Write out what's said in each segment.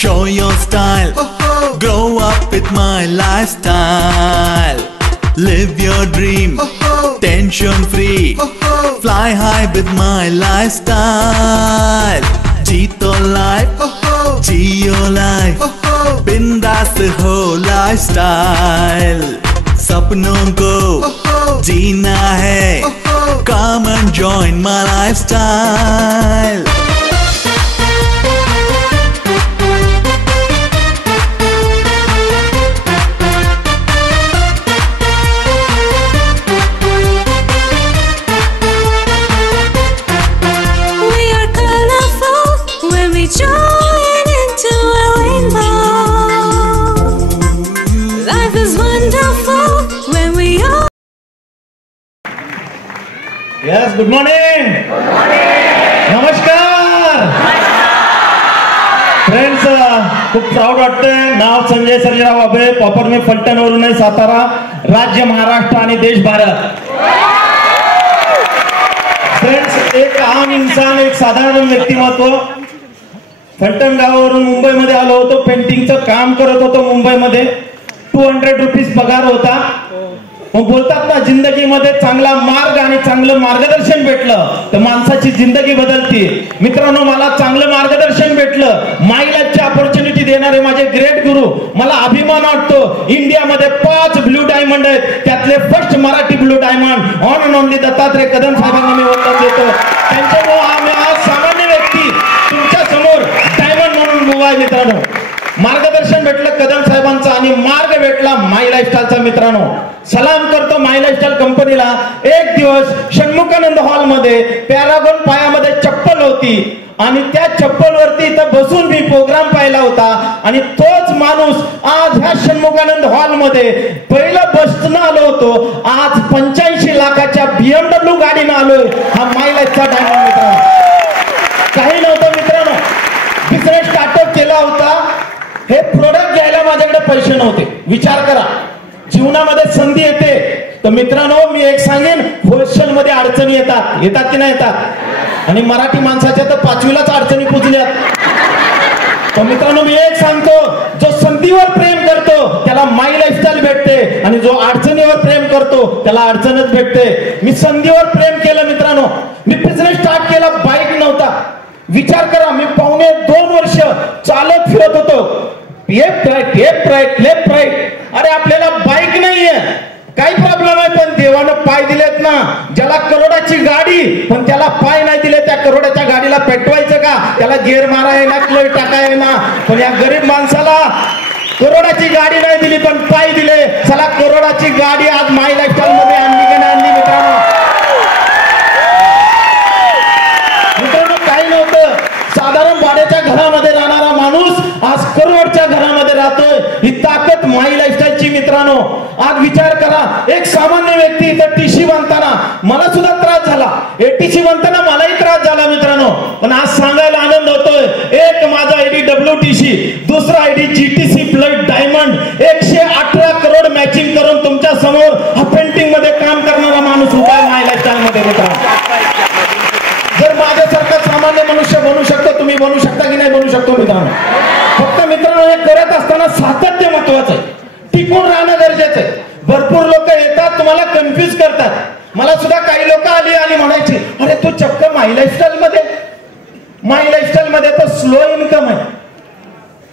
Show your style, grow up with my lifestyle. Live your dream, tension free. Fly high with my lifestyle. जीतो life, Jio life. बिंदास हो lifestyle. सपनों को जीना है. Come and join my lifestyle. Yes, good morning. नमस्कार. Friends, खूप proud वाटतंय. नाव संजय सर्जेराव अभय, proper मी फलटण वरून आहे, सातारा, राज्य महाराष्ट्र आणि देश भारत. फ्रेंड्स, एक आम इंसान, एक साधारण व्यक्तिमत्व. फलटण गावावरून मुंबईमध्ये आलो होतो. पेंटिंगचं काम करत होतो मुंबईमध्ये. 200 रुपीज पगार होता. मग बोलतात ना, जिंदगीमध्ये चांगला मार्ग आणि चांगलं मार्गदर्शन भेटलं तर माणसाची जिंदगी बदलते. मित्रांनो, मला चांगलं मार्गदर्शन भेटलं. माय लाईफची अपॉर्च्युनिटी देणारे माझे ग्रेट गुरु. मला अभिमान वाटतो, इंडियामध्ये 5 ब्लू डायमंड आहेत, त्यातले first Marathi blue diamond on and only Dattatray Kadam साहेबांना मी वंदन देतो. त्यांच्यामुळे आम्ही आज सामान्य व्यक्ती तुमच्या समोर डायमंड म्हणून उभा आहे. मित्रांनो, मार्गदर्शन भेटलं कदम साहेबांचं आणि मार्ग भेटला माय लाईफस्टाईलचा. मित्रांनो, सलाम करतो माय लाईफस्टाईल कंपनीला. एक दिवस षण्मुखानंद हॉल मध्ये पॅरागॉन पायामध्ये चप्पल होती आणि त्या चप्पलवरती इथं बसून मी प्रोग्राम पाहिला होता. आणि तोच माणूस आज ह्या षण्मुखानंद हॉल मध्ये पहिलं बसनं आलो होतो. आज 85 लाखाच्या BMW गाडीनं आलोय. हा माय लाईफचा डायमंड. मित्रांनो, काही नव्हतं. मित्रांनो, बिझनेस स्टार्टअप केला होता. हे प्रोडक्ट घ्यायला माझ्याकडे पैसे नव्हते. विचार करा, जीवनामध्ये संधी येते तर मित्रांनो, मी एक सांगेन, होलसेल मध्ये अडचणी येतात की नाही येतात. आणि मराठी माणसाच्या तर 5वीलाच अडचणी पुजल्यात. तर मित्रांनो, मी एक सांगतो, जो संधीवर प्रेम करतो त्याला माय लाईफस्टाईल भेटते आणि जो अडचणीवर प्रेम करतो त्याला अडचणच भेटते. मी संधीवर प्रेम केलं. मित्रांनो, मी बिझनेस स्टार्ट केला, बाईक नव्हता. विचार करा, मी 2.5 वर्ष चालत फिरत होतो. Left right, left right, left right. अरे, आपल्याला बाईक नाहीये, काही प्रॉब्लेम आहे, पण देवानं पाय दिलेत ना. ज्याला करोडाची गाडी पण त्याला पाय नाही दिले, त्या करोडाच्या गाडीला पेटवायचं का? त्याला गेअर माराय ना, क्लच टाकाय ना. पण या गरीब माणसाला करोडाची गाडी नाही दिली पण पाय दिले. चला, करोडाची गाडी आज माय लाईफस्टाईल मध्ये आणली की नाही आणली? मित्रांनो, काही नव्हतं. साधारण भाड्याच्या घरामध्ये राहणारा माणूस आज करोडच्या घरामध्ये राहतोय. ही ताकद माय लाईफस्टाईलची. मित्रांनो, आज विचार करा, एक सामान्य व्यक्ती इथं टीसी बांधताना मला सुद्धा त्रास झाला, एटीसी बांधताना मलाही त्रास झाला. मित्रांनो, पण आज सांगायला आनंद होतोय, एक माझा आयडी WTC, दुसरा ID GTC plus diamond, 118 crore matching करून तुमच्या समोर हा पेंटिंग मध्ये काम करणारा माणूस उभा आहे माय लाईफस्टाईल मध्ये. मित्रांनो, जर माझ्यासारखा सामान्य मनुष्य बनू शकतो, तुम्ही बनू शकता की नाही बनू शकतो? मित्रांनो, फक्त मित्रांनो, हे करत असताना सातत्य महत्वाचं आहे. टिकून राहणं गरजेचं आहे. भरपूर लोक येतात, तुम्हाला कन्फ्युज करतात. मला सुद्धा काही लोक आली आणि म्हणायची, अरे तू चक्क माय लाईफस्टाईल मध्ये. माय लाईफस्टाईल मध्ये तर स्लो इन्कम आहे.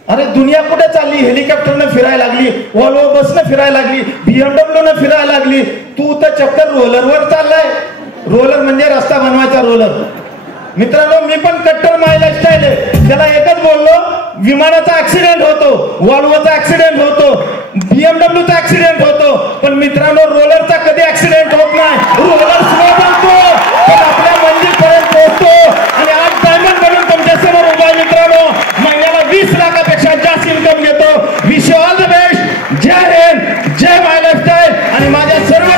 अरे, दुनिया कुठे चालली? हेलिकॉप्टरनं फिरायला लागली, वॉल्वो बसनं फिरायला लागली, BMW न फिरायला लागली. तू तर चक्क रोलरवर चाललाय. रोलर म्हणजे रस्ता बनवायचा रोलर. मित्रांनो, मी पण कट्टर माय लाईफस्टाईल आहे. त्याला एकच बोललो, विमानाचा ऍक्सिडेंट होतो, वॉल्वोचा ऍक्सिडेंट होतो, BMWचा ऍक्सिडेंट होतो, पण मित्रांनो, रोलरचा कधी ऍक्सिडेंट होत नाही. रोलर स्लो बनतो पण आपल्या मंजिलपर्यंत पोहोचतो. आणि आज डायमंड बनून तुमच्या समोर उभा. मित्रांनो, महिन्याला 20 लाखापेक्षा जास्त इन्कम घेतो. Wish you all the best. जय हिंद, जय माय लाईफस्टाईल. आणि माझ्या सर्व